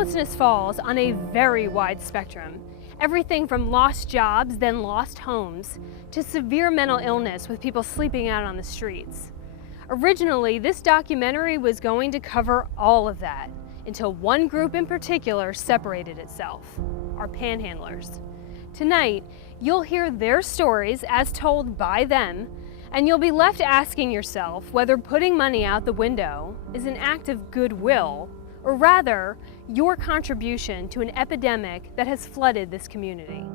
Homelessness falls on a very wide spectrum. Everything from lost jobs, then lost homes, to severe mental illness with people sleeping out on the streets. Originally, this documentary was going to cover all of that, until one group in particular separated itself, our panhandlers. Tonight, you'll hear their stories as told by them, and you'll be left asking yourself whether putting money out the window is an act of goodwill, or rather, your contribution to an epidemic that has flooded this community.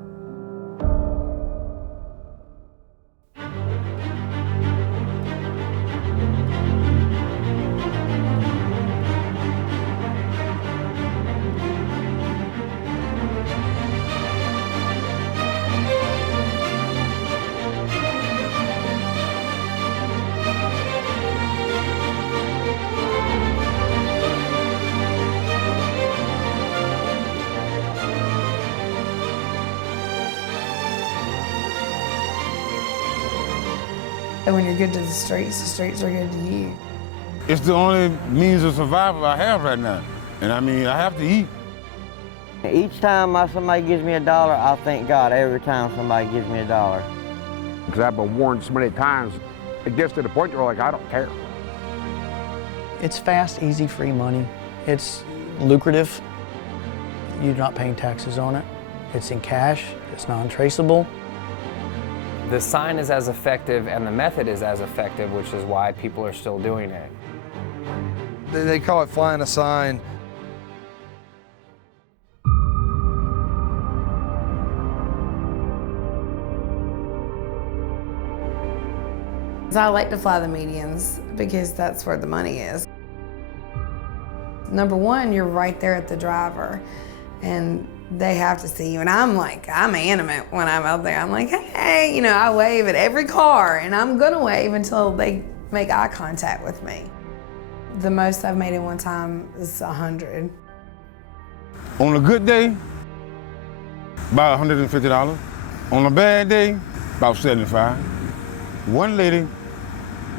And when you're good to the streets are good to you. It's the only means of survival I have right now. And I mean, I have to eat. Each time somebody gives me $1, I thank God every time somebody gives me $1. Because I've been warned so many times, it gets to the point where like, I don't care. It's fast, easy, free money. It's lucrative. You're not paying taxes on it. It's in cash, it's non-traceable. The sign is as effective and the method is as effective, which is why people are still doing it. They call it flying a sign. I like to fly the medians because that's where the money is. Number one, you're right there at the driver and they have to see you. And I'm animate when I'm out there. I'm like, hey, I wave at every car and I'm gonna wave until they make eye contact with me. The most I've made in one time is 100. On a good day, about $150. On a bad day, about $75. One lady,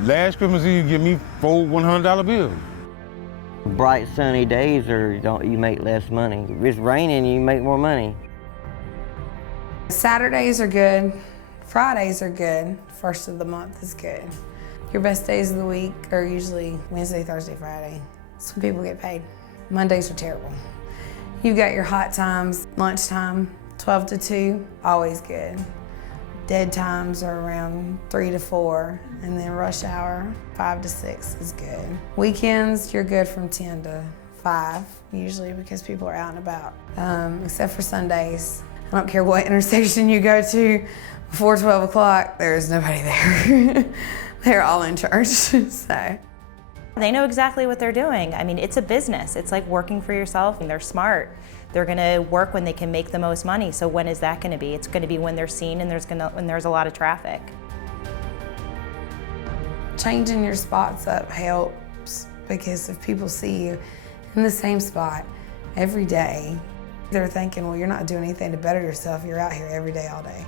last Christmas Eve, give me 4 $100 bills. Bright sunny days you make less money. If it's raining, you make more money. Saturdays are good, Fridays are good, first of the month is good. Your best days of the week are usually Wednesday, Thursday, Friday. That's when people get paid. Mondays are terrible. You've got your hot times, lunchtime, 12 to 2, always good. Dead times are around 3 to 4, and then rush hour, 5 to 6 is good. Weekends, you're good from 10 to 5, usually because people are out and about. Except for Sundays. I don't care what intersection you go to, before 12 o'clock, there's nobody there. They're all in church, so. They know exactly what they're doing. I mean, it's a business. It's like working for yourself, and they're smart. They're gonna work when they can make the most money. So when is that gonna be? It's gonna be when they're seen and when there's a lot of traffic. Changing your spots up helps because if people see you in the same spot every day, they're thinking, well, you're not doing anything to better yourself. You're out here every day, all day.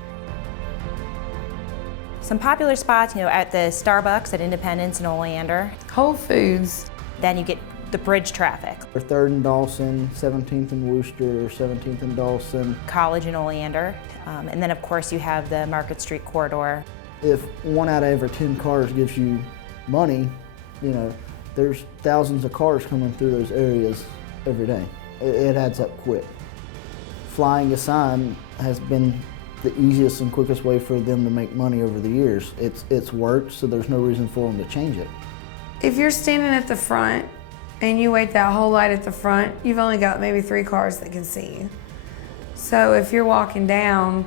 Some popular spots, at the Starbucks at Independence and Oleander. Whole Foods. Then you get the bridge traffic. 3rd and Dawson, 17th and Wooster, 17th and Dawson. College and Oleander. And then of course you have the Market Street corridor. If 1 out of every 10 cars gives you money, there's thousands of cars coming through those areas every day. It adds up quick. Flying a sign has been the easiest and quickest way for them to make money over the years. It's worked, so there's no reason for them to change it. If you're standing at the front and you wait that whole light at the front, you've only got maybe 3 cars that can see you. So if you're walking down,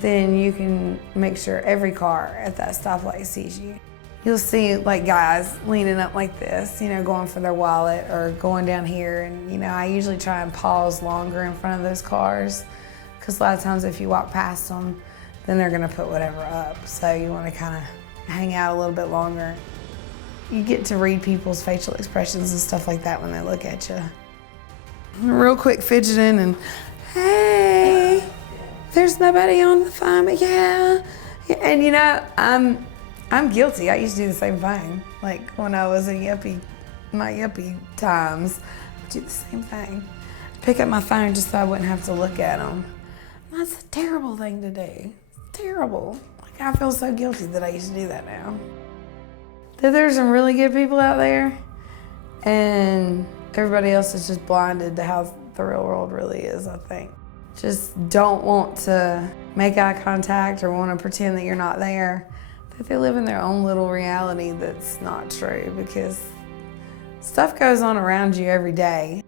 then you can make sure every car at that stoplight sees you. You'll see guys leaning up like this, going for their wallet or going down here. And I usually try and pause longer in front of those cars because a lot of times if you walk past them, then they're gonna put whatever up. So you wanna kind of hang out a little bit longer. You get to read people's facial expressions and stuff like that when they look at you. Real quick fidgeting and, hey, there's nobody on the phone, but yeah. And I'm guilty. I used to do the same thing. Like when I was a yuppie, my yuppie times, I would do the same thing. pick up my phone just so I wouldn't have to look at them. That's a terrible thing to do. It's terrible. Like, I feel so guilty that I used to do that now. That there's some really good people out there, and everybody else is just blinded to how the real world really is, I think. Just don't want to make eye contact or want to pretend that you're not there. That they live in their own little reality that's not true, because stuff goes on around you every day.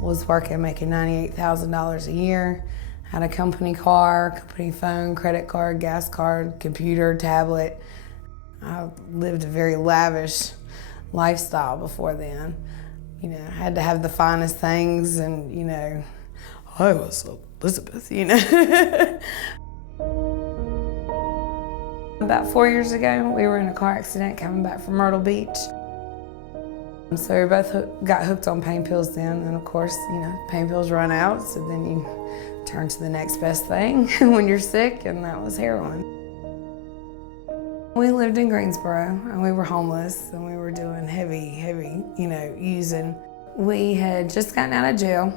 Was working, making $98,000 a year, had a company car, company phone, credit card, gas card, computer, tablet. I lived a very lavish lifestyle before then. You know, had to have the finest things, and, you know, I was Elizabeth, you know. About 4 years ago, we were in a car accident coming back from Myrtle Beach. So we both got hooked on pain pills then, and of course, you know, pain pills run out, so then you turn to the next best thing when you're sick, and that was heroin. We lived in Greensboro, and we were homeless, and we were doing heavy, you know, using. We had just gotten out of jail.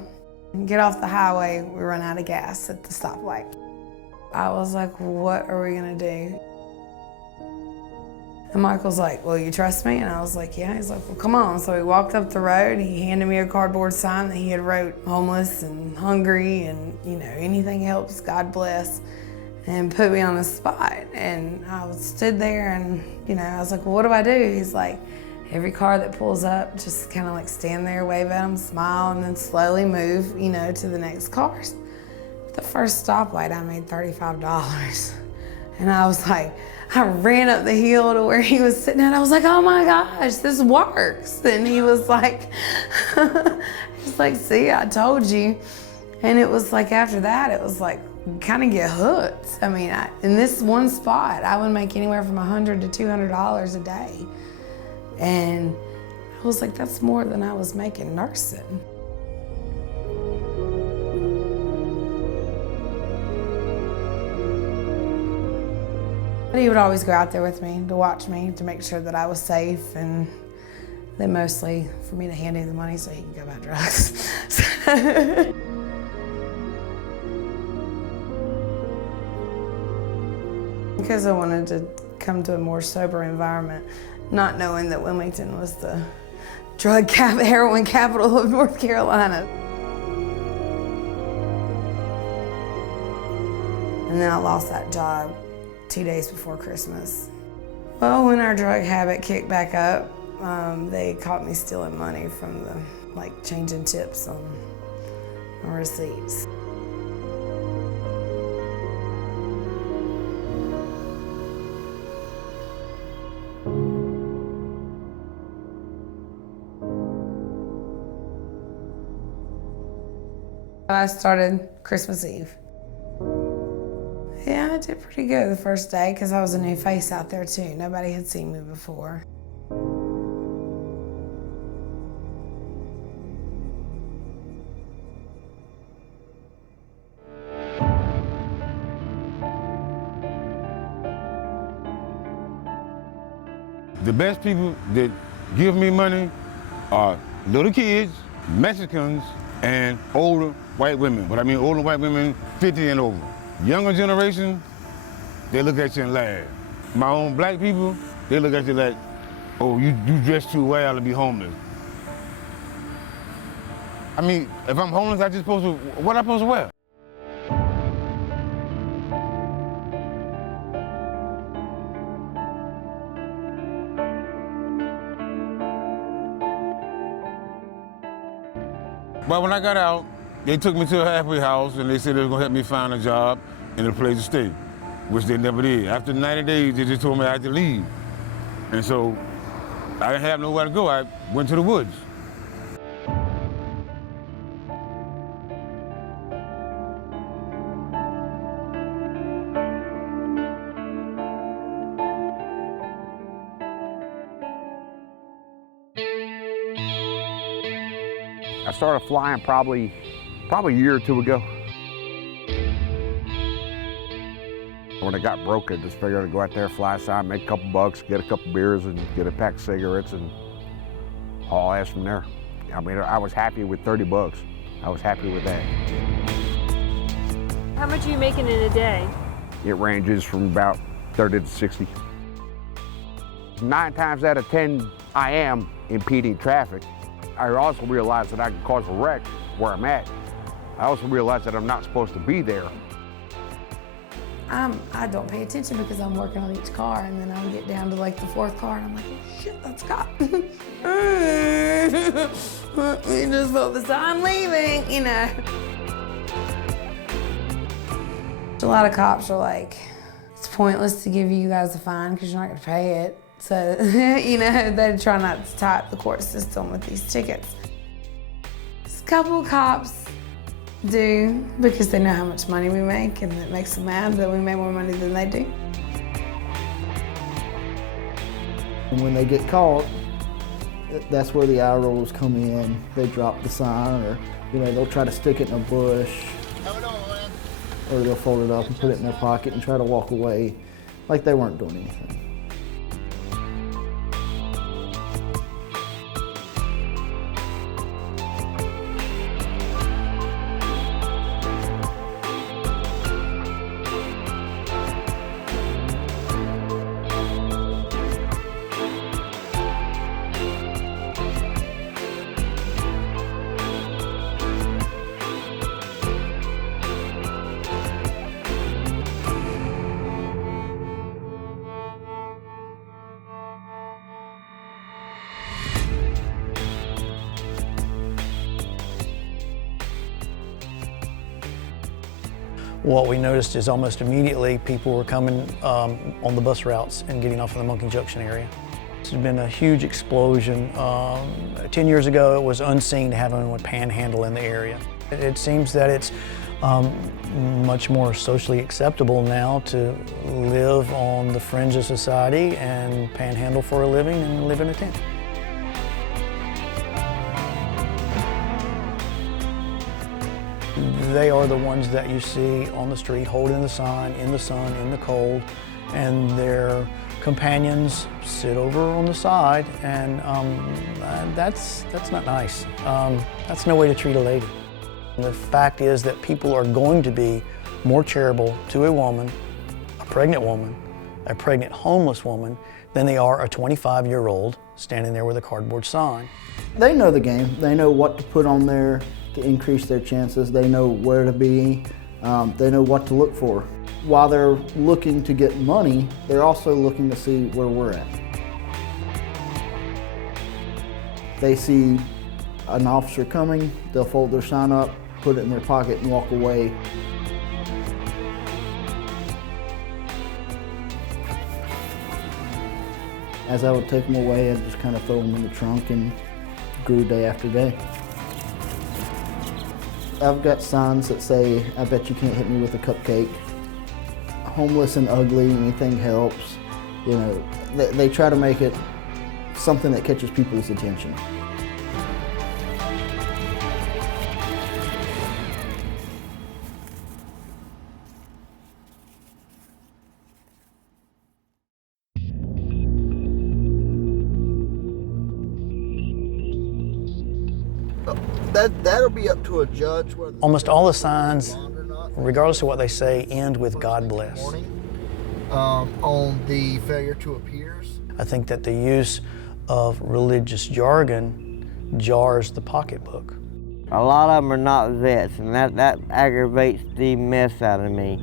Get off the highway, we run out of gas at the stoplight. I was like, what are we gonna do? And Michael's like, well, you trust me? And I was like, yeah. He's like, well, come on. So we walked up the road. He handed me a cardboard sign that he had wrote homeless and hungry and, you know, anything helps, God bless, and put me on the spot. And I stood there and, you know, I was like, well, what do I do? He's like, every car that pulls up, just kind of like stand there, wave at them, smile, and then slowly move, you know, to the next cars. The first stoplight, I made $35. And I was like, I ran up the hill to where he was sitting at. I was like, oh my gosh, this works. And he was like, see, I told you. And it was like, after that, it was like, you kind of get hooked. I mean, in this one spot, I would make anywhere from $100 to $200 a day. And I was like, that's more than I was making nursing. He would always go out there with me to watch me, to make sure that I was safe, and then mostly for me to hand him the money so he could go buy drugs. Because I wanted to come to a more sober environment, not knowing that Wilmington was the heroin capital of North Carolina. And then I lost that job 2 days before Christmas. Well, when our drug habit kicked back up, they caught me stealing money from changing tips on receipts. I started Christmas Eve. Yeah, I did pretty good the first day because I was a new face out there too. Nobody had seen me before. The best people that give me money are little kids, Mexicans, and older white women. But I mean older white women, 50 and over. Younger generation, they look at you and laugh. My own black people, they look at you like, oh, you dress too well to be homeless. I mean, if I'm homeless, what am I supposed to wear? But when I got out, they took me to a halfway house and they said they were gonna help me find a job and a place to stay, which they never did. After 90 days, they just told me I had to leave. And so I didn't have nowhere to go. I went to the woods. I started flying probably a year or two ago. When it got broken, just figured I'd go out there, fly a sign, make a couple bucks, get a couple beers, and get a pack of cigarettes, and haul ass from there. I mean, I was happy with 30 bucks. I was happy with that. How much are you making in a day? It ranges from about 30 to 60. 9 times out of 10, I am impeding traffic. I also realize that I can cause a wreck where I'm at. I also realize that I'm not supposed to be there. I don't pay attention because I'm working on each car, and then I'll get down to like the 4th car and I'm like, oh shit, that's a cop. We just felt the sign leaving, you know. A lot of cops are like, it's pointless to give you guys a fine because you're not gonna pay it. So, you know, they try not to tie up the court system with these tickets. A couple of cops do, because they know how much money we make, and it makes them mad that we make more money than they do. And when they get caught, that's where the eye rolls come in. They drop the sign, or they'll try to stick it in a bush, or they'll fold it up and put it in their pocket and try to walk away like they weren't doing anything. What we noticed is almost immediately people were coming on the bus routes and getting off in the Monkey Junction area. It's been a huge explosion. 10 years ago, it was unseen to have anyone panhandle in the area. It seems that it's much more socially acceptable now to live on the fringe of society and panhandle for a living and live in a tent. They are the ones that you see on the street holding the sign, in the sun, in the cold, and their companions sit over on the side, and that's not nice. That's no way to treat a lady. And the fact is that people are going to be more charitable to a woman, a pregnant homeless woman, than they are a 25-year-old standing there with a cardboard sign. They know the game. They know what to put on there to increase their chances. They know where to be. They know what to look for. While they're looking to get money, they're also looking to see where we're at. They see an officer coming, they'll fold their sign up, put it in their pocket, and walk away. As I would take them away, I'd just kind of throw them in the trunk and grew day after day. I've got signs that say, I bet you can't hit me with a cupcake. Homeless and ugly, anything helps. They try to make it something that catches people's attention. That'll be up to a judge. Almost all the signs, regardless of what they say, end with God bless. On the failure to appears. I think that the use of religious jargon jars the pocketbook. A lot of them are not vets, and that aggravates the mess out of me.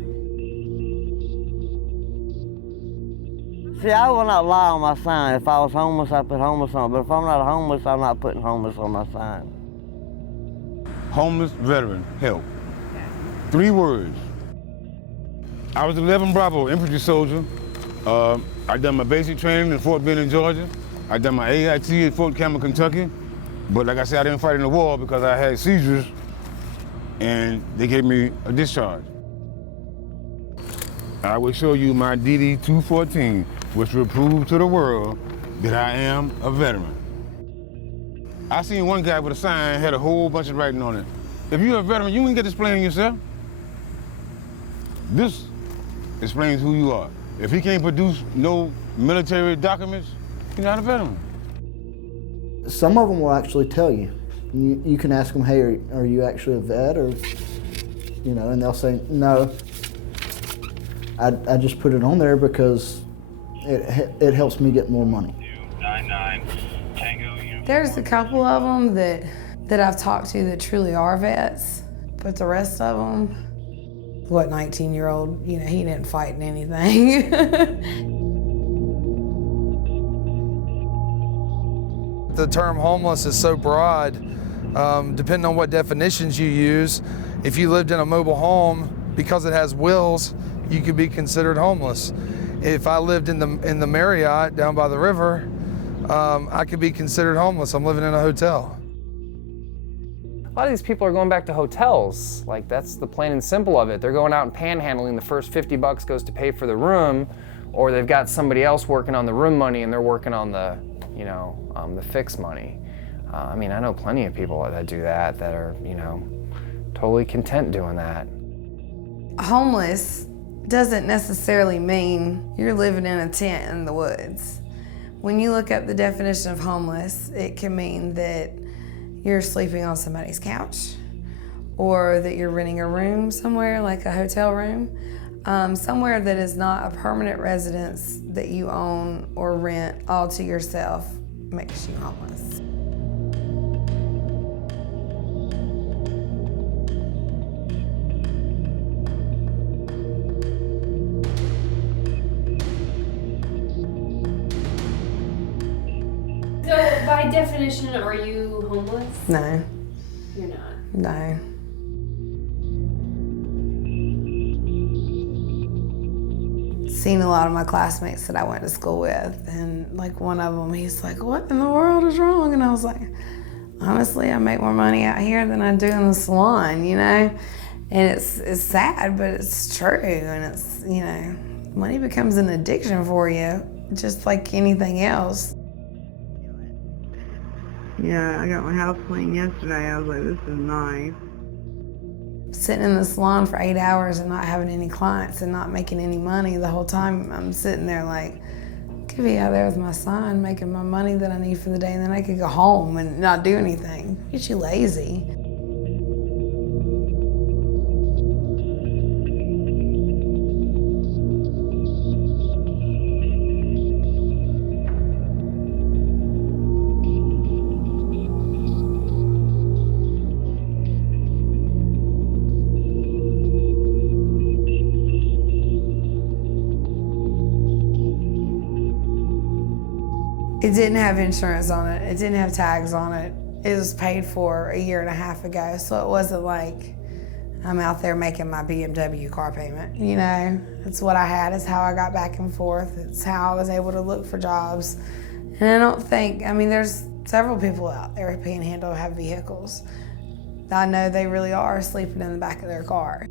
See, I will not lie on my sign. If I was homeless, I'd put homeless on it. But if I'm not homeless, I'm not putting homeless on my sign. Homeless veteran, help. 3 words. I was 11 Bravo infantry soldier. I done my basic training in Fort Benning, Georgia. I done my AIT at Fort Campbell, Kentucky. But like I said, I didn't fight in the war because I had seizures and they gave me a discharge. I will show you my DD 214, which will prove to the world that I am a veteran. I seen one guy with a sign, had a whole bunch of writing on it. If you're a veteran, you can get this playing yourself. This explains who you are. If he can't produce no military documents, he's not a veteran. Some of them will actually tell you. You can ask them, hey, are you actually a vet, or, you know, and they'll say, no. I just put it on there because it helps me get more money. 299 Tango Uniform. There's a couple of them that I've talked to that truly are vets, but the rest of them, what 19-year-old, you know, he didn't fight in anything. The term homeless is so broad, depending on what definitions you use. If you lived in a mobile home, because it has wheels, you could be considered homeless. If I lived in the Marriott down by the river, I could be considered homeless. I'm living in a hotel. A lot of these people are going back to hotels. Like, that's the plain and simple of it. They're going out and panhandling. The first 50 bucks goes to pay for the room, or they've got somebody else working on the room money and they're working on the, you know, the fix money. I mean, I know plenty of people that do that are, you know, totally content doing that. Homeless doesn't necessarily mean you're living in a tent in the woods. When you look up the definition of homeless, it can mean that you're sleeping on somebody's couch, or that you're renting a room somewhere, like a hotel room, somewhere that is not a permanent residence that you own or rent all to yourself makes you homeless. So, by definition, are you homeless? No. You're not. No. Seen a lot of my classmates that I went to school with, and like one of them, he's like, what in the world is wrong? And I was like, honestly, I make more money out here than I do in the salon, you know? And it's sad, but it's true. And it's, you know, money becomes an addiction for you, just like anything else. Yeah, I got my house cleaned yesterday. I was like, this is nice. Sitting in the salon for 8 hours and not having any clients and not making any money the whole time, I'm sitting there like, I could be out there with my son making my money that I need for the day, and then I could go home and not do anything. Get you lazy. It didn't have insurance on it. It didn't have tags on it. It was paid for 1.5 years ago, so it wasn't like I'm out there making my BMW car payment. You know, it's what I had. It's how I got back and forth. It's how I was able to look for jobs. And I don't think, I mean, there's several people out there who panhandle have vehicles. I know they really are sleeping in the back of their car.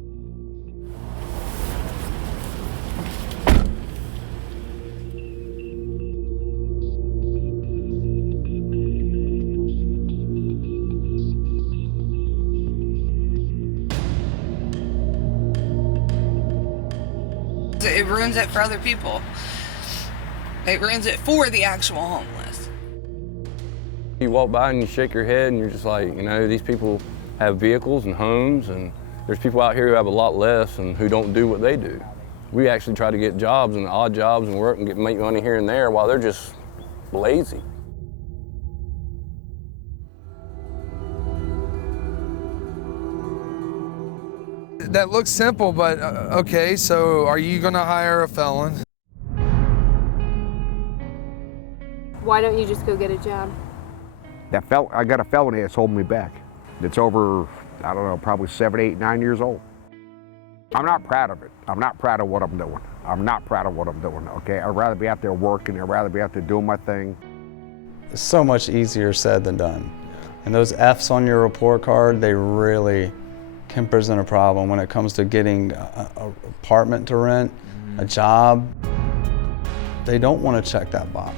It ruins it for other people. It ruins it for the actual homeless. You walk by and you shake your head and you're just like, you know, these people have vehicles and homes, and there's people out here who have a lot less and who don't do what they do. We actually try to get jobs and odd jobs and work and make money here and there while they're just lazy. That looks simple, but okay, so are you gonna hire a felon? Why don't you just go get a job? I got a felony that's holding me back. It's over, I don't know, probably 7, 8, 9 years old. I'm not proud of it. I'm not proud of what I'm doing. I'm not proud of what I'm doing, okay? I'd rather be out there working. I'd rather be out there doing my thing. It's so much easier said than done. And those F's on your report card, they really can present a problem when it comes to getting an apartment to rent, a job. They don't want to check that box.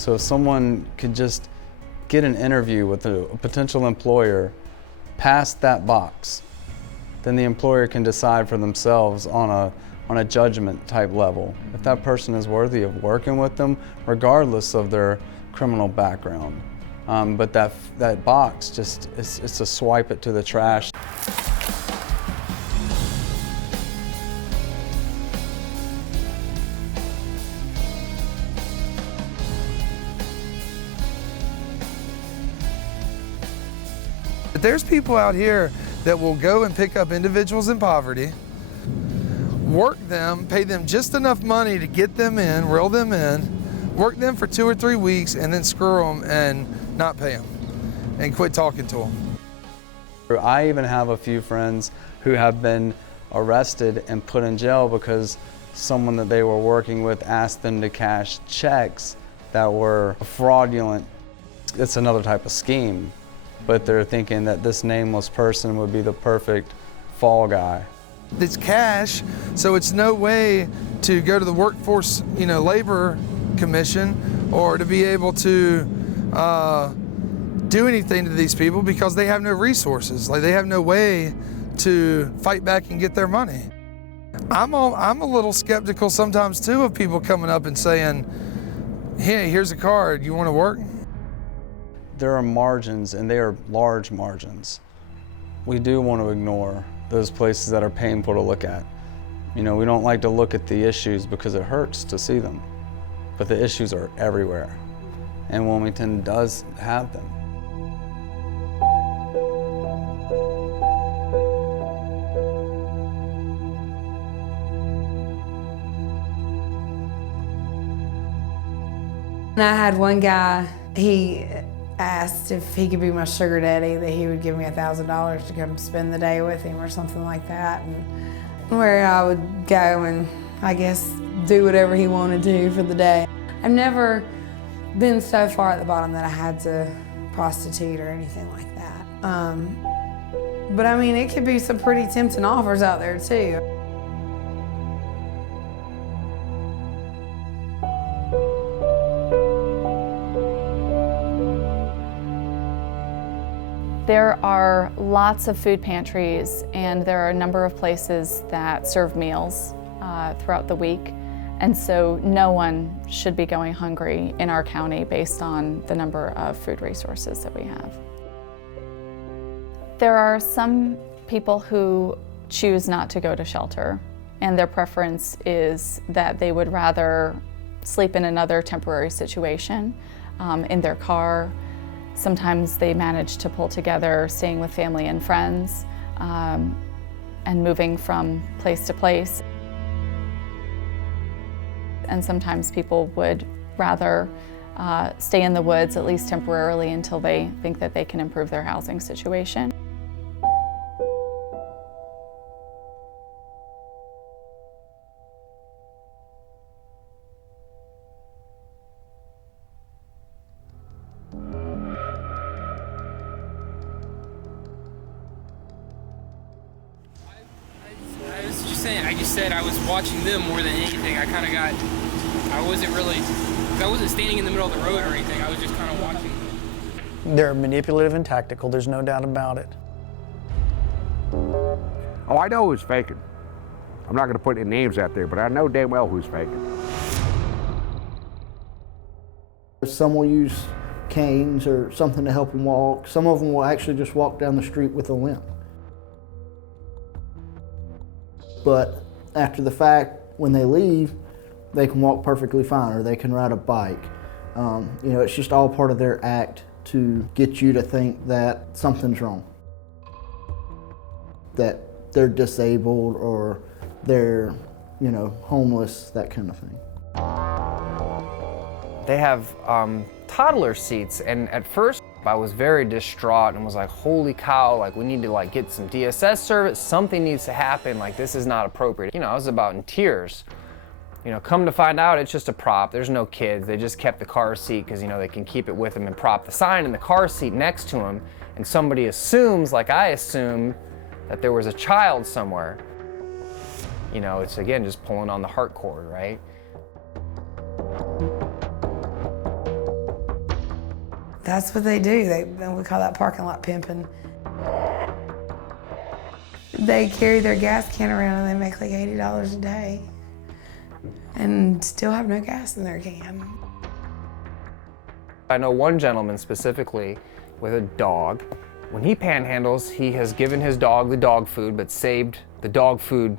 So if someone could just get an interview with a potential employer past that box, then the employer can decide for themselves on a judgment type level if that person is worthy of working with them, regardless of their criminal background. But that box, it's a swipe it to the trash. But there's people out here that will go and pick up individuals in poverty, work them, pay them just enough money to get them in, reel them in, work them for 2 or 3 weeks, and then screw them and not pay them and quit talking to them. I even have a few friends who have been arrested and put in jail because someone that they were working with asked them to cash checks that were fraudulent. It's another type of scheme, but they're thinking that this nameless person would be the perfect fall guy. It's cash, so it's no way to go to the workforce, labor commission or to be able to do anything to these people because they have no resources. Like, they have no way to fight back and get their money. I'm a little skeptical sometimes too of people coming up and saying, "Hey, here's a card, you want to work?" There are margins, and they are large margins. We do want to ignore those places that are painful to look at. We don't like to look at the issues because it hurts to see them, but the issues are everywhere, and Wilmington does have them. And I had one guy, he asked if he could be my sugar daddy, that he would give me $1,000 to come spend the day with him or something like that, and where I would go and I guess do whatever he wanted to for the day. I've never been so far at the bottom that I had to prostitute or anything like that. But I mean, it could be some pretty tempting offers out there too. There are lots of food pantries, and there are a number of places that serve meals throughout the week. And so no one should be going hungry in our county based on the number of food resources that we have. There are some people who choose not to go to shelter, and their preference is that they would rather sleep in another temporary situation, in their car. Sometimes they manage to pull together staying with family and friends and moving from place to place. And sometimes people would rather stay in the woods, at least temporarily, until they think that they can improve their housing situation. I was watching them more than anything. I wasn't standing in the middle of the road or anything. I was just kind of watching them. They're manipulative and tactical, there's no doubt about it. Oh, I know who's faking. I'm not going to put any names out there, but I know damn well who's faking. Some will use canes or something to help them walk. Some of them will actually just walk down the street with a limp. But after the fact, when they leave, they can walk perfectly fine, or they can ride a bike. It's just all part of their act to get you to think that something's wrong, that they're disabled or they're, homeless, that kind of thing. They have toddler seats, and at first I was very distraught and was like, holy cow, like we need to get some DSS service, something needs to happen, like this is not appropriate. I was about in tears. Come to find out it's just a prop, there's no kids, they just kept the car seat because they can keep it with them and prop the sign in the car seat next to them, and somebody assumes, like I assumed, that there was a child somewhere. It's again just pulling on the heart cord, right? That's what they do. We call that parking lot pimping. They carry their gas can around and they make like $80 a day and still have no gas in their can. I know one gentleman specifically with a dog. When he panhandles, he has given his dog the dog food, but saved the dog food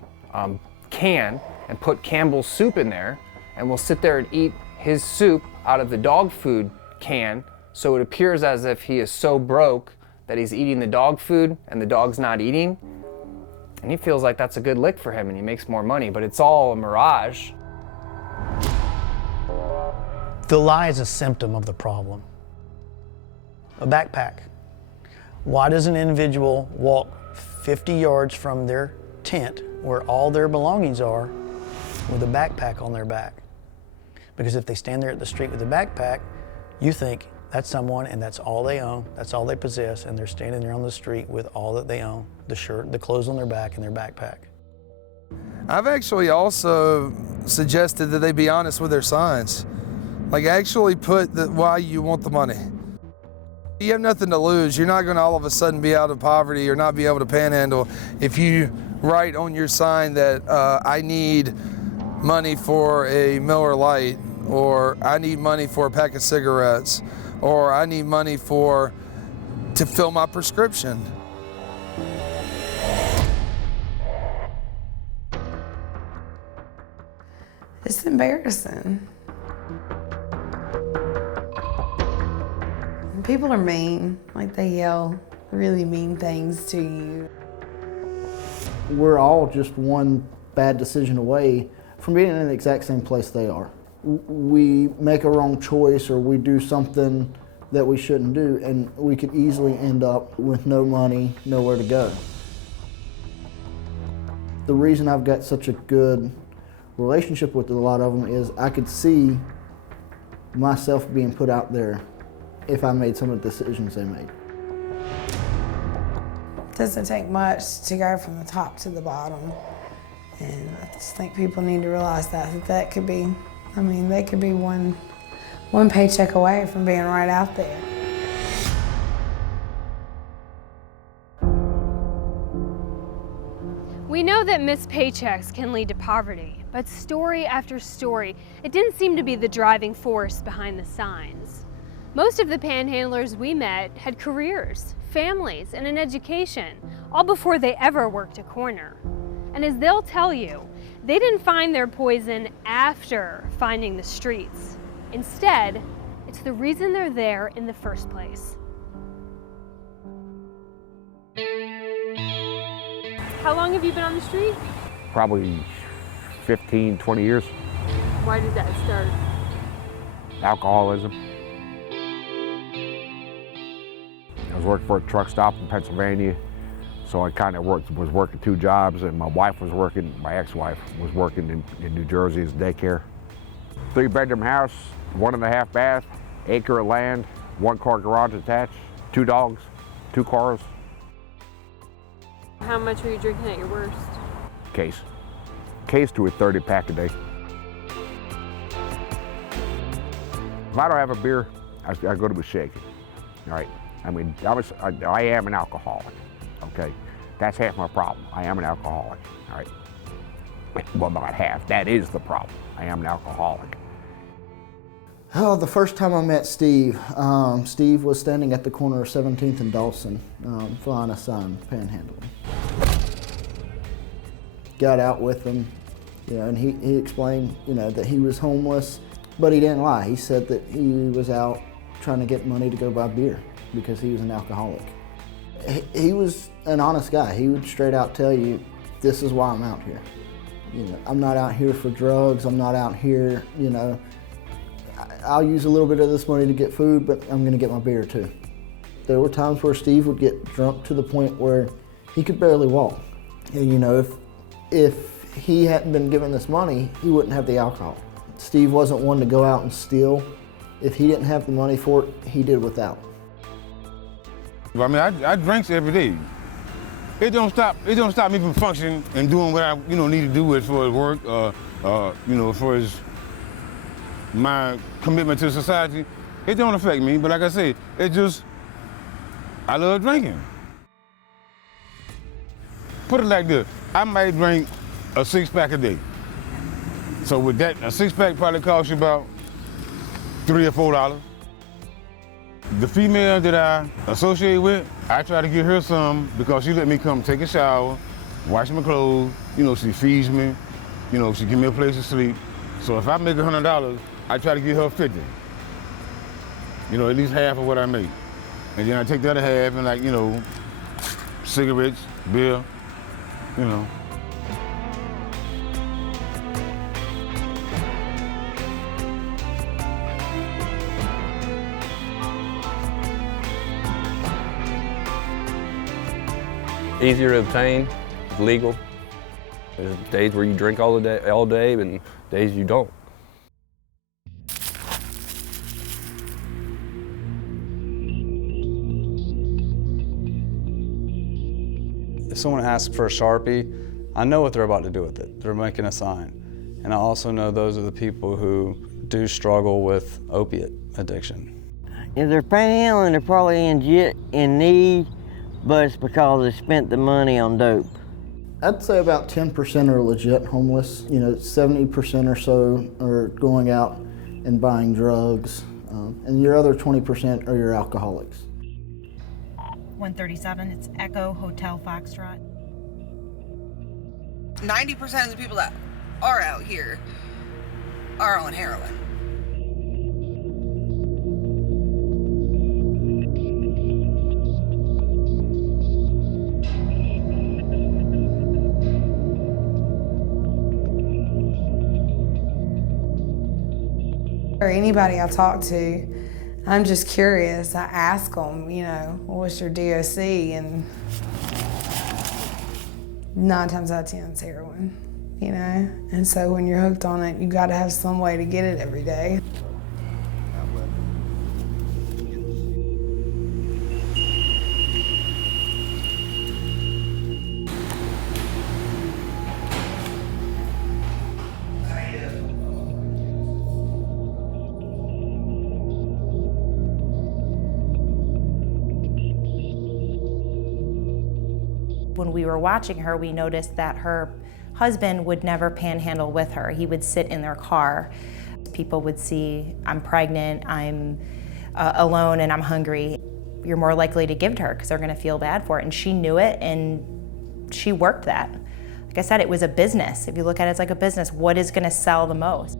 can and put Campbell's soup in there, and will sit there and eat his soup out of the dog food can, so it appears as if he is so broke that he's eating the dog food and the dog's not eating. And he feels like that's a good lick for him and he makes more money, but it's all a mirage. The lie is a symptom of the problem. A backpack. Why does an individual walk 50 yards from their tent where all their belongings are with a backpack on their back? Because if they stand there at the street with a backpack, you think that's someone and that's all they own, that's all they possess, and they're standing there on the street with all that they own, the shirt, the clothes on their back, and their backpack. I've actually also suggested that they be honest with their signs. Like actually put why you want the money. You have nothing to lose. You're not going to all of a sudden be out of poverty or not be able to panhandle if you write on your sign that I need money for a Miller Lite, or I need money for a pack of cigarettes, or I need money to fill my prescription. It's embarrassing. People are mean, like they yell really mean things to you. We're all just one bad decision away from being in the exact same place they are. We make a wrong choice or we do something that we shouldn't do, and we could easily end up with no money, nowhere to go. The reason I've got such a good relationship with a lot of them is I could see myself being put out there if I made some of the decisions they made. It doesn't take much to go from the top to the bottom. And I just think people need to realize that could be, I mean, they could be one paycheck away from being right out there. We know that missed paychecks can lead to poverty, but story after story, it didn't seem to be the driving force behind the signs. Most of the panhandlers we met had careers, families, and an education, all before they ever worked a corner. And as they'll tell you, they didn't find their poison after finding the streets. Instead, it's the reason they're there in the first place. How long have you been on the street? Probably 15, 20 years. Why did that start? Alcoholism. I was working for a truck stop in Pennsylvania, so I kind of was working two jobs, and my wife was working, my ex-wife was working in New Jersey as daycare. 3-bedroom house, 1.5 bath, acre of land, 1-car garage attached, 2 dogs, 2 cars. How much were you drinking at your worst? Case to a 30-pack a day. If I don't have a beer, I go to a shake. All right. I mean, I am an alcoholic. Okay, that's half my problem. I am an alcoholic. All right. Well, not half. That is the problem. I am an alcoholic. Oh, the first time I met Steve, Steve was standing at the corner of 17th and Dawson, flying a sign, panhandling. Got out with him, and he explained, that he was homeless, but he didn't lie. He said that he was out trying to get money to go buy beer because he was an alcoholic. He was an honest guy. He would straight out tell you, this is why I'm out here. I'm not out here for drugs. I'm not out here, I'll use a little bit of this money to get food, but I'm gonna get my beer too. There were times where Steve would get drunk to the point where he could barely walk. And if he hadn't been given this money, he wouldn't have the alcohol. Steve wasn't one to go out and steal. If he didn't have the money for it, he did without. I mean, I drink every day. It don't stop me from functioning and doing what I, need to do as far as work, as far as my commitment to society. It don't affect me, but like I say, it just, I love drinking. Put it like this, I might drink a 6-pack a day. So with that, a 6-pack probably costs you about $3 or $4. The female that I associate with, I try to get her some because she let me come take a shower, wash my clothes, you know, she feeds me, you know, she give me a place to sleep. So if I make $100, I try to get her 50. You know, at least half of what I make. And then I take the other half and, like, you know, cigarettes, beer, you know. Easier to obtain, it's legal. There's days where you drink all day, and days you don't. If someone asks for a Sharpie, I know what they're about to do with it. They're making a sign. And I also know those are the people who do struggle with opiate addiction. If they're panhandling, they're probably in need, but it's because they spent the money on dope. I'd say about 10% are legit homeless. You know, 70% or so are going out and buying drugs. And your other 20% are your alcoholics. 137, it's Echo Hotel Foxtrot. 90% of the people that are out here are on heroin. Or anybody I talk to, I'm just curious. I ask them, you know, well, what's your DOC? And 9 times out of 10 it's heroin, you know? And so when you're hooked on it, you gotta have some way to get it every day. When we were watching her, we noticed that her husband would never panhandle with her. He would sit in their car. People would see, I'm pregnant, I'm alone, and I'm hungry. You're more likely to give to her because they're gonna feel bad for it. And she knew it, and she worked that. Like I said, it was a business. If you look at it as like a business, what is gonna sell the most?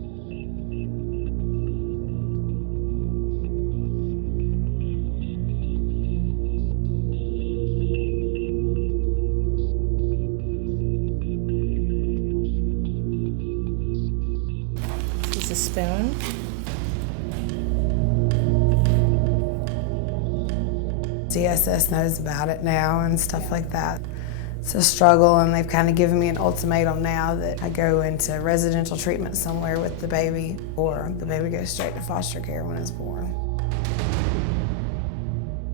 A spoon. DSS knows about it now and stuff like that. It's a struggle, and they've kind of given me an ultimatum now that I go into residential treatment somewhere with the baby, or the baby goes straight to foster care when it's born.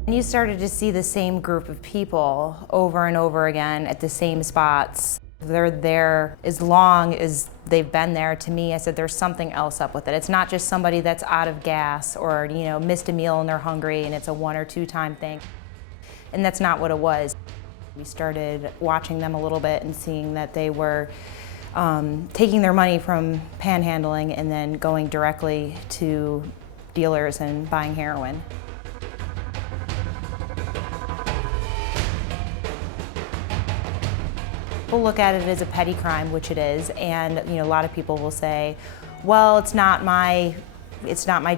And you started to see the same group of people over and over again at the same spots. They're there as long as they've been there. To me, I said, there's something else up with it. It's not just somebody that's out of gas or, you know, missed a meal and they're hungry and it's a 1 or 2 time thing. And that's not what it was. We started watching them a little bit and seeing that they were taking their money from panhandling and then going directly to dealers and buying heroin. People look at it as a petty crime, which it is, and you know, a lot of people will say, well, it's not my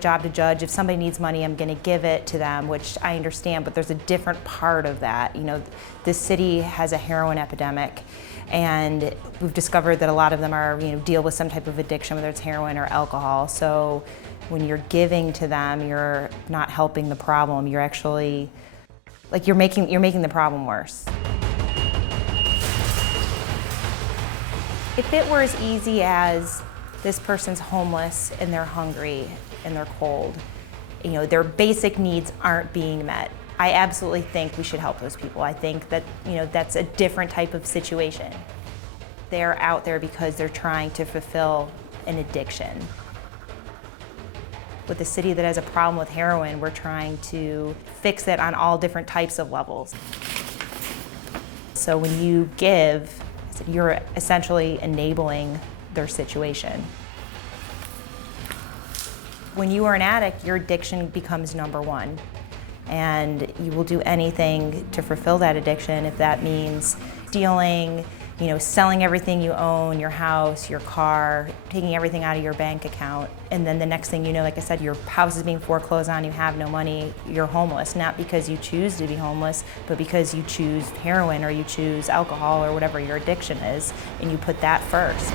job to judge. If somebody needs money, I'm gonna give it to them, which I understand, but there's a different part of that. You know, this city has a heroin epidemic, and we've discovered that a lot of them are, you know, deal with some type of addiction, whether it's heroin or alcohol. So when you're giving to them, you're not helping the problem. You're actually, like, you're making the problem worse. If it were as easy as this person's homeless and they're hungry and they're cold, you know, their basic needs aren't being met, I absolutely think we should help those people. I think that, you know, that's a different type of situation. They're out there because they're trying to fulfill an addiction. With a city that has a problem with heroin, we're trying to fix it on all different types of levels. So when you give, you're essentially enabling their situation. When you are an addict, your addiction becomes number one. And you will do anything to fulfill that addiction if that means stealing, selling everything you own, your house, your car, taking everything out of your bank account. And then the next thing you know, like I said, your house is being foreclosed on, you have no money, you're homeless. Not because you choose to be homeless, but because you choose heroin or you choose alcohol or whatever your addiction is, and you put that first.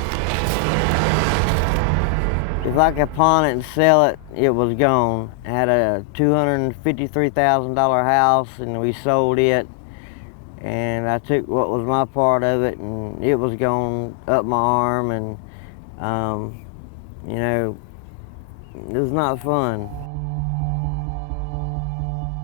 If I could pawn it and sell it, it was gone. I had a $253,000 house and we sold it. And I took what was my part of it and it was gone up my arm and, it was not fun.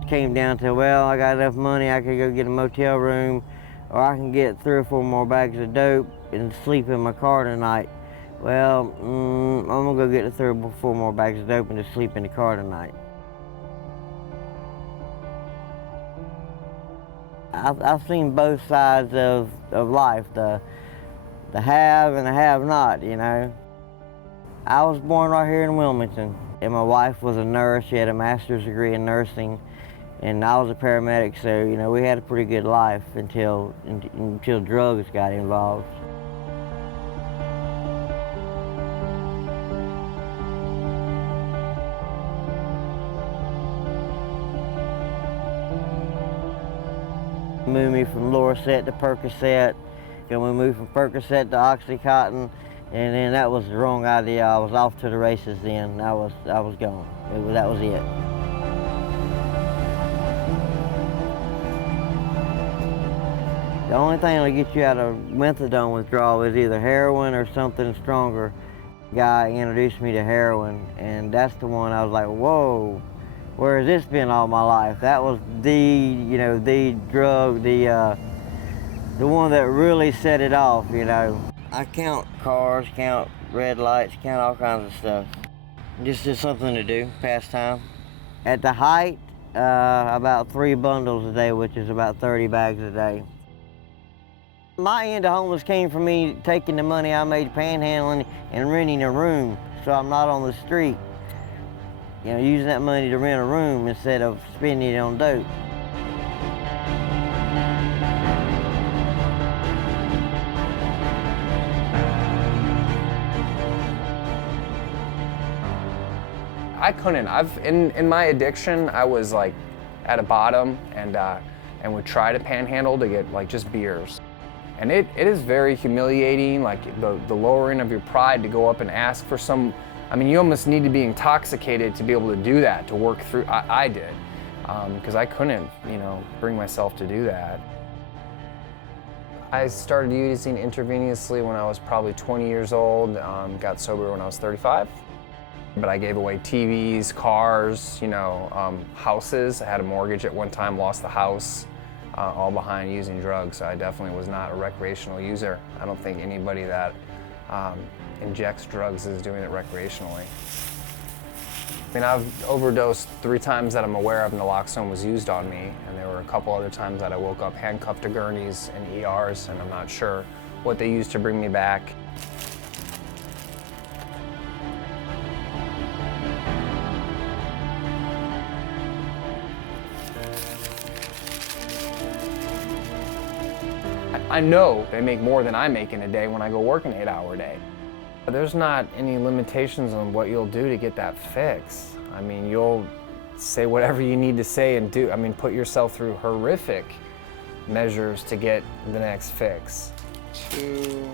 It came down to, well, I got enough money, I could go get a motel room or I can get 3 or 4 more bags of dope and sleep in my car tonight. Well, I'm gonna go get the 3 or 4 more bags of dope and just sleep in the car tonight. I've seen both sides of life, the have and the have not, I was born right here in Wilmington, and my wife was a nurse. She had a master's degree in nursing, and I was a paramedic, so, we had a pretty good life until drugs got involved. Moved me from Lorset to Percocet, and we moved from Percocet to Oxycontin, and then that was the wrong idea. I was off to the races then. I was gone. That was it. The only thing that'll get you out of methadone withdrawal is either heroin or something stronger. A guy introduced me to heroin, and that's the one I was like, whoa. Where has this been all my life? That was the drug, the one that really set it off, I count cars, count red lights, count all kinds of stuff. Just something to do, pastime. At the height, about 3 bundles a day, which is about 30 bags a day. My end of homeless came from me taking the money I made panhandling and renting a room, so I'm not on the street. Using that money to rent a room instead of spending it on dope. I couldn't. In my addiction, I was like at a bottom and would try to panhandle to get like just beers. And it is very humiliating, like the lowering of your pride to go up and ask for some. You almost need to be intoxicated to be able to do that, to work through. I did, because I couldn't, bring myself to do that. I started using intravenously when I was probably 20 years old, got sober when I was 35. But I gave away TVs, cars, houses. I had a mortgage at one time, lost the house, all behind using drugs. I definitely was not a recreational user. I don't think anybody that injects drugs is doing it recreationally. I've overdosed 3 times that I'm aware of, naloxone was used on me, and there were a couple other times that I woke up handcuffed to gurneys and ERs, and I'm not sure what they used to bring me back. I know they make more than I make in a day when I go work an 8-hour day. There's not any limitations on what you'll do to get that fix. You'll say whatever you need to say and do. Put yourself through horrific measures to get the next fix. 2,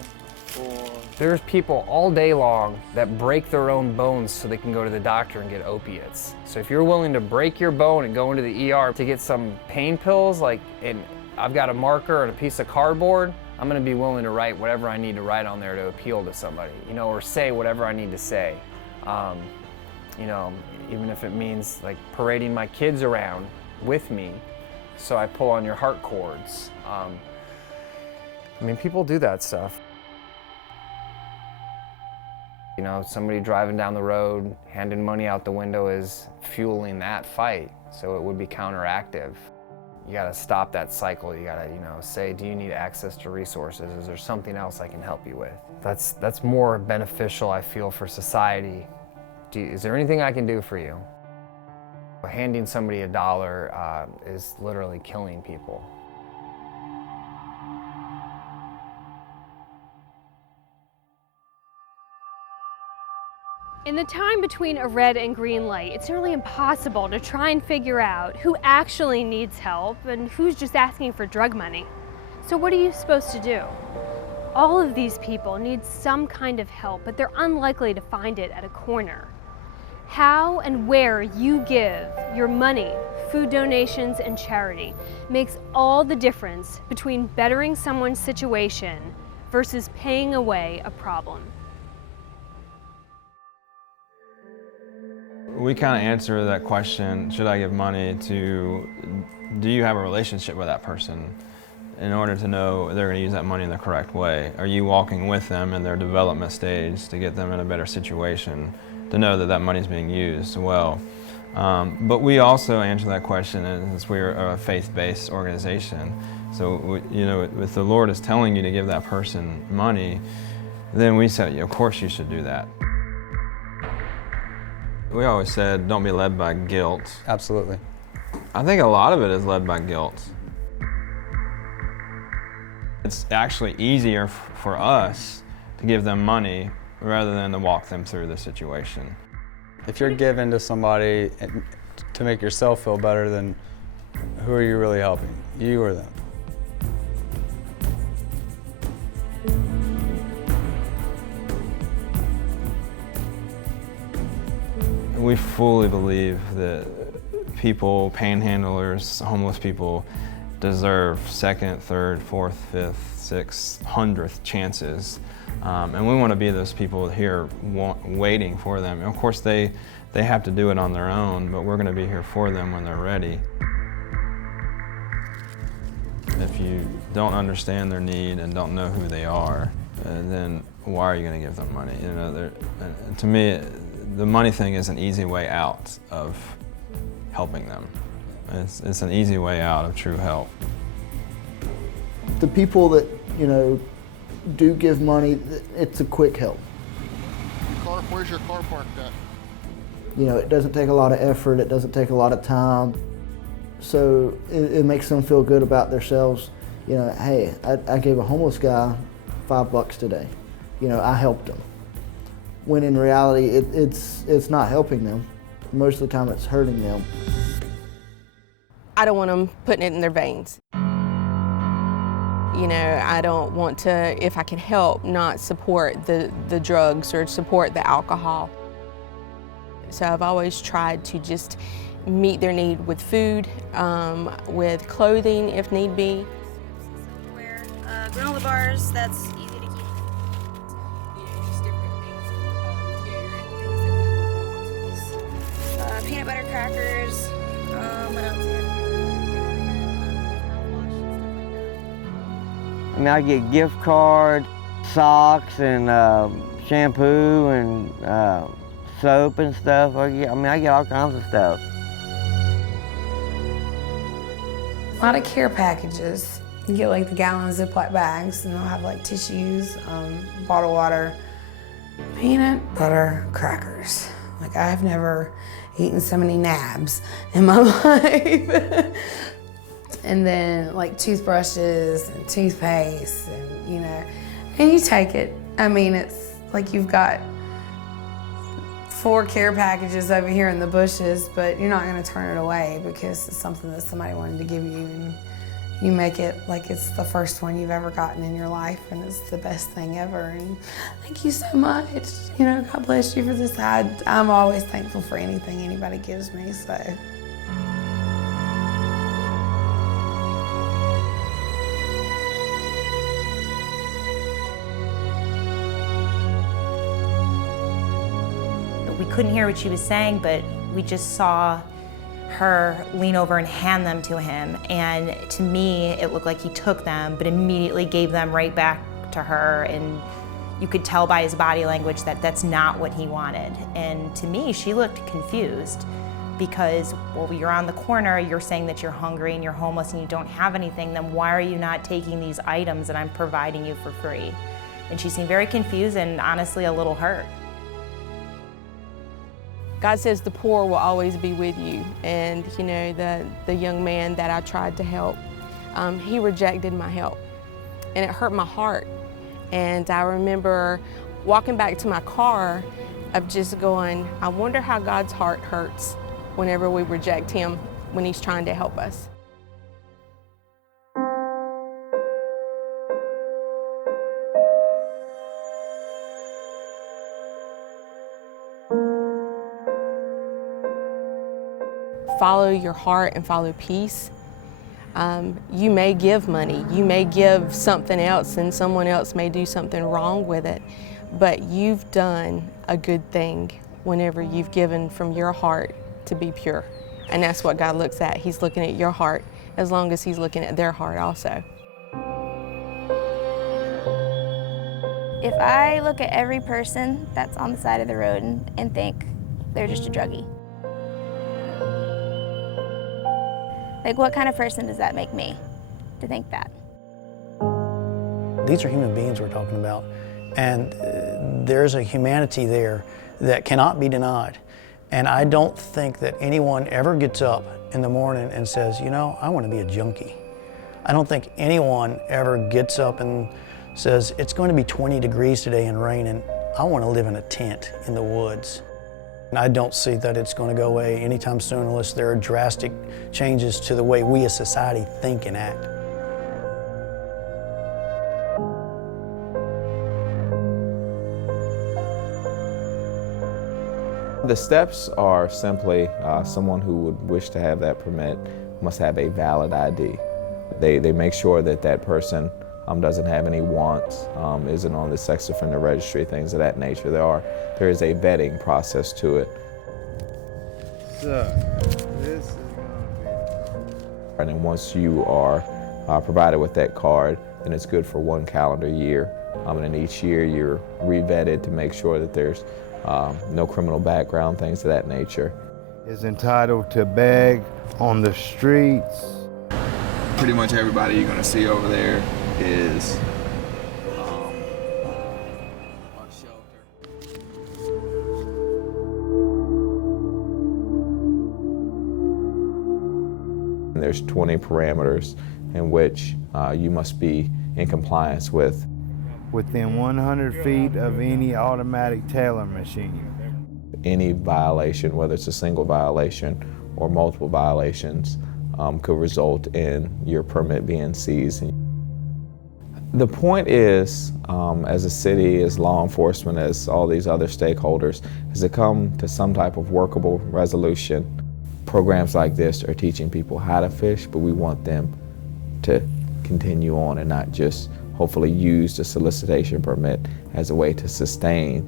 4. There's people all day long that break their own bones so they can go to the doctor and get opiates. So if you're willing to break your bone and go into the ER to get some pain pills, and I've got a marker and a piece of cardboard, I'm gonna be willing to write whatever I need to write on there to appeal to somebody, or say whatever I need to say. Even if it means like parading my kids around with me so I pull on your heart cords. People do that stuff. You know, somebody driving down the road, handing money out the window is fueling that fight, so it would be counteractive. You gotta stop that cycle. You gotta, say, do you need access to resources? Is there something else I can help you with? That's more beneficial, I feel, for society. Is there anything I can do for you? Handing somebody $1 is literally killing people. In the time between a red and green light, it's nearly impossible to try and figure out who actually needs help and who's just asking for drug money. So what are you supposed to do? All of these people need some kind of help, but they're unlikely to find it at a corner. How and where you give your money, food donations, and charity makes all the difference between bettering someone's situation versus paying away a problem. We kind of answer that question, should I give money, to do you have a relationship with that person in order to know they're going to use that money in the correct way? Are you walking with them in their development stage to get them in a better situation to know that that money is being used well? But we also answer that question as we're a faith-based organization. So, if the Lord is telling you to give that person money, then we say, of course you should do that. We always said, don't be led by guilt. Absolutely. I think a lot of it is led by guilt. It's actually easier for us to give them money rather than to walk them through the situation. If you're giving to somebody to make yourself feel better, then who are you really helping? You or them? We fully believe that people, panhandlers, homeless people, deserve second, third, fourth, fifth, sixth, 100th chances. And we want to be those people here waiting for them. And of course, they have to do it on their own, but we're going to be here for them when they're ready. If you don't understand their need and don't know who they are, then why are you going to give them money? To me, the money thing is an easy way out of helping them. It's an easy way out of true help. The people that, do give money, it's a quick help. Where's your car parked at? It doesn't take a lot of effort, it doesn't take a lot of time. So it makes them feel good about themselves. Hey, I gave a homeless guy $5 today. I helped him. When in reality, it's not helping them. Most of the time, it's hurting them. I don't want them putting it in their veins. I don't want to, if I can help, not support the drugs or support the alcohol. So I've always tried to just meet their need with food, with clothing if need be. Granola bars, that's easy to keep. Peanut butter crackers, what else here? I get gift cards, socks, and shampoo, and soap and stuff. I get all kinds of stuff. A lot of care packages. You get like the gallon Ziploc bags, and they'll have like tissues, bottled water, peanut butter crackers. Like, I've never eaten so many nabs in my life. And then like toothbrushes and toothpaste, and and you take it. It's like you've got 4 care packages over here in the bushes, but you're not gonna turn it away because it's something that somebody wanted to give you, and you make it like it's the first one you've ever gotten in your life, and it's the best thing ever. And thank you so much. God bless you for this. I'm always thankful for anything anybody gives me, so. We couldn't hear what she was saying, but we just saw her lean over and hand them to him. And to me, it looked like he took them, but immediately gave them right back to her and You could tell by his body language that that's not what he wanted. And to me, she looked confused because, well, you're on the corner, you're saying that you're hungry and you're homeless and you don't have anything, then why are you not taking these items that I'm providing you for free? And she seemed very confused and honestly a little hurt. God says the poor will always be with you. And you know, the young man that I tried to help, he rejected my help. And it hurt my heart. And I remember walking back to my car of just going, I wonder how God's heart hurts whenever we reject him when he's trying to help us. Follow your heart and follow peace. You may give money, you may give something else, and someone else may do something wrong with it, but you've done a good thing whenever you've given from your heart to be pure. And that's what God looks at. He's looking at your heart as long as he's looking at their heart also. If I look at every person that's on the side of the road and think they're just a druggie, like, what kind of person does that make me to think that? These are human beings we're talking about, and there's a humanity there that cannot be denied. And I don't think that anyone ever gets up in the morning and says, you know, I want to be a junkie. I don't think anyone ever gets up and says, it's going to be 20 degrees today and raining. I want to live in a tent in the woods. And I don't see that it's going to go away anytime soon unless there are drastic changes to the way we as society think and act. The steps are simply someone who would wish to have that permit must have a valid ID. They make sure that that person doesn't have any wants, isn't on the sex offender registry, things of that nature. There is a vetting process to it. So, this is going to be... And then once you are provided with that card, then it's good for 1 calendar year. And then each year you're re-vetted to make sure that there's no criminal background, things of that nature. Is entitled to beg on the streets. Pretty much everybody you're going to see over there is and there's 20 parameters in which you must be in compliance with. Within 100 feet of any automatic teller machine. Any violation, whether it's a single violation or multiple violations, could result in your permit being seized. The point is, as a city, as law enforcement, as all these other stakeholders, is to come to some type of workable resolution. Programs like this are teaching people how to fish, but we want them to continue on and not just hopefully use the solicitation permit as a way to sustain,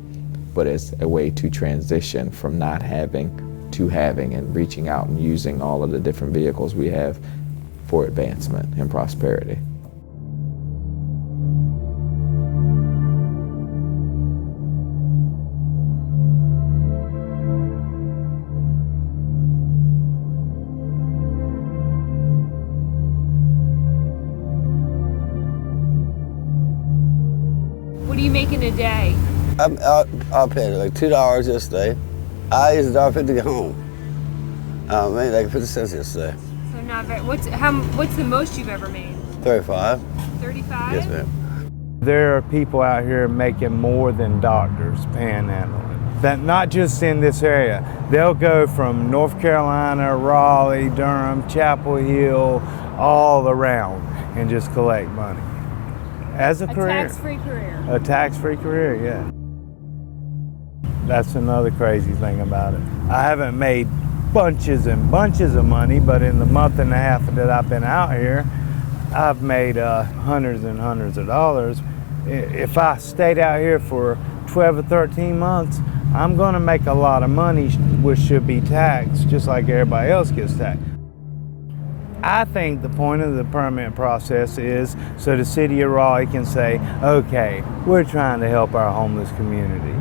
but as a way to transition from not having to having and reaching out and using all of the different vehicles we have for advancement and prosperity. What are you making a day? I paid like $2 yesterday. I used $1.50 to get home. Made like 50 cents yesterday. So not very. What's the most you've ever made? 35. 35? Yes, ma'am. There are people out here making more than doctors panhandling. That not just in this area. They'll go from North Carolina, Raleigh, Durham, Chapel Hill, all around and just collect money. As a career. A tax-free career. A tax-free career, yeah. That's another crazy thing about it. I haven't made bunches and bunches of money, but in the month and a half that I've been out here, I've made hundreds and hundreds of dollars. If I stayed out here for 12 or 13 months, I'm gonna make a lot of money, which should be taxed, just like everybody else gets taxed. I think the point of the permit process is so the city of Raleigh can say, okay, we're trying to help our homeless community.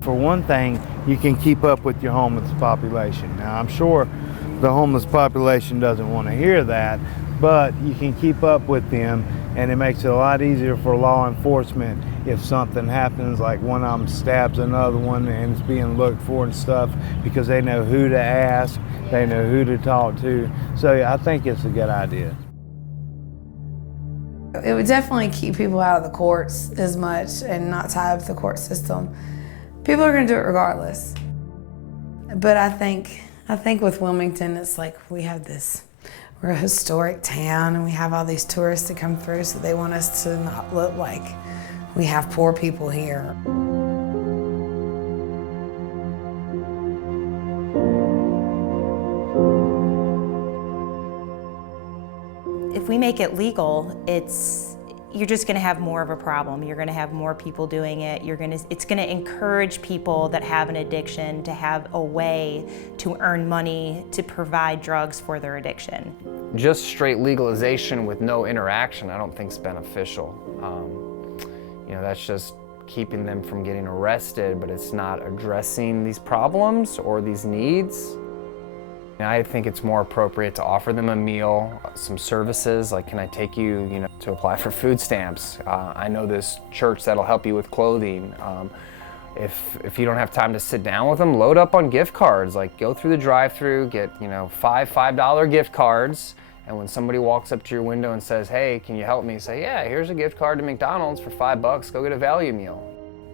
For one thing, you can keep up with your homeless population. Now, I'm sure the homeless population doesn't want to hear that, but you can keep up with them, and it makes it a lot easier for law enforcement if something happens, like one of them stabs another one and it's being looked for and stuff, because they know who to ask, they know who to talk to. So I think it's a good idea. It would definitely keep people out of the courts as much and not tie up the court system. People are going to do it regardless. But I think with Wilmington, it's like we're a historic town and we have all these tourists that come through, so they want us to not look like we have poor people here. If we make it legal, you're just going to have more of a problem. You're going to have more people doing it. It's going to encourage people that have an addiction to have a way to earn money to provide drugs for their addiction. Just straight legalization with no interaction, I don't think is beneficial. That's just keeping them from getting arrested, but it's not addressing these problems or these needs. I think it's more appropriate to offer them a meal, some services, like can I take you, to apply for food stamps? I know this church that'll help you with clothing. If you don't have time to sit down with them, load up on gift cards. Like go through the drive-thru, get five $5 gift cards, and when somebody walks up to your window and says, hey, can you help me? Say, yeah, here's a gift card to McDonald's for $5, go get a value meal.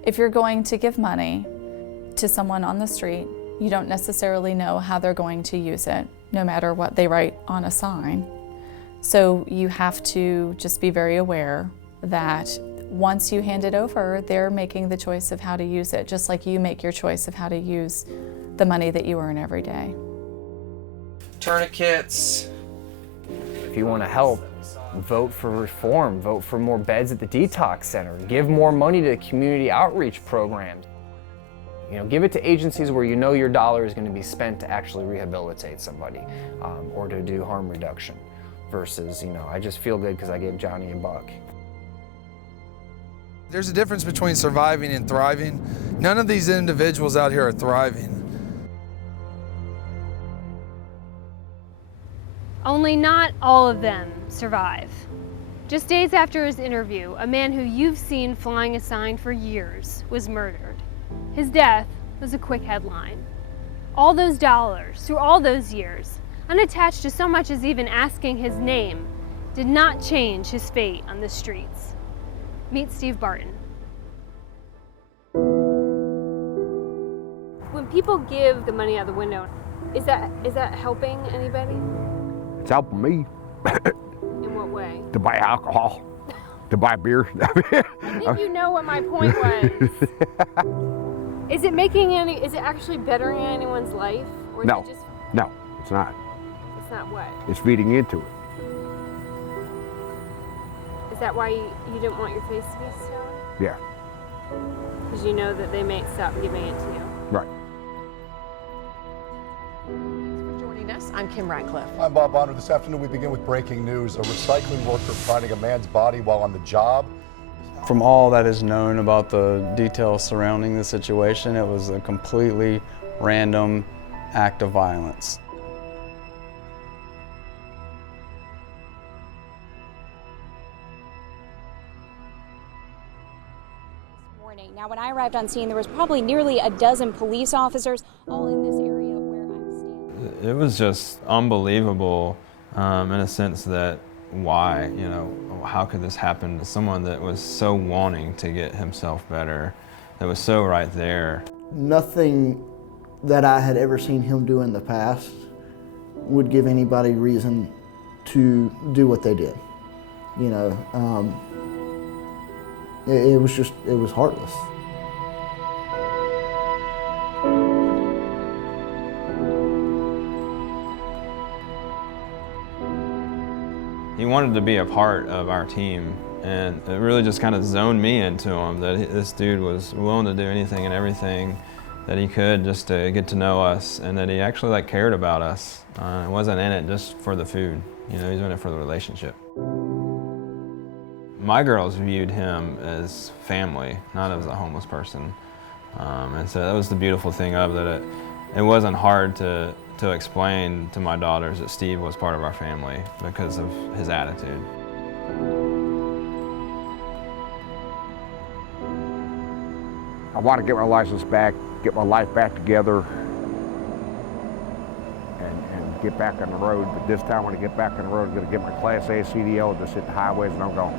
If you're going to give money to someone on the street, you don't necessarily know how they're going to use it, no matter what they write on a sign. So you have to just be very aware that once you hand it over, they're making the choice of how to use it, just like you make your choice of how to use the money that you earn every day. Tourniquets. If you want to help, vote for reform, vote for more beds at the detox center, give more money to community outreach programs. Give it to agencies where your dollar is going to be spent to actually rehabilitate somebody or to do harm reduction versus, I just feel good because I gave Johnny $1. There's a difference between surviving and thriving. None of these individuals out here are thriving. Only not all of them survive. Just days after his interview, a man who you've seen flying a sign for years was murdered. His death was a quick headline. All those dollars, through all those years, unattached to so much as even asking his name, did not change his fate on the streets. Meet Steve Barton. When people give the money out the window, is that helping anybody? It's helping me. In what way? To buy alcohol, to buy beer. I think you know what my point was. Is it actually bettering anyone's life? Or No, is it just, no, it's not. it's not what? It's feeding into it. Is that why you didn't want your face to be shown? Yeah, Because you know that they may stop giving it to you. right. Joining us, I'm Kim Ratcliffe. I'm Bob Bonner. This afternoon we begin with breaking news. A recycling worker finding a man's body while on the job. From all that is known about the details surrounding the situation, it was a completely random act of violence. Now, when I arrived on scene, there was probably nearly a dozen police officers all in this area where I'm standing. It was just unbelievable in a sense that why, how could this happen to someone that was so wanting to get himself better, that was so right there. Nothing that I had ever seen him do in the past would give anybody reason to do what they did. It was heartless. He wanted to be a part of our team, and it really just kind of zoned me into him, that this dude was willing to do anything and everything that he could just to get to know us, and that he actually like cared about us. Wasn't in it just for the food, you know, he's in it for the relationship. My girls viewed him as family, not as a homeless person. And so that was the beautiful thing of that. It wasn't hard to explain to my daughters that Steve was part of our family because of his attitude. I want to get my license back, get my life back together, and get back on the road. But this time when I get back on the road, I'm going to get my Class A CDL and just hit the highways and I'm going.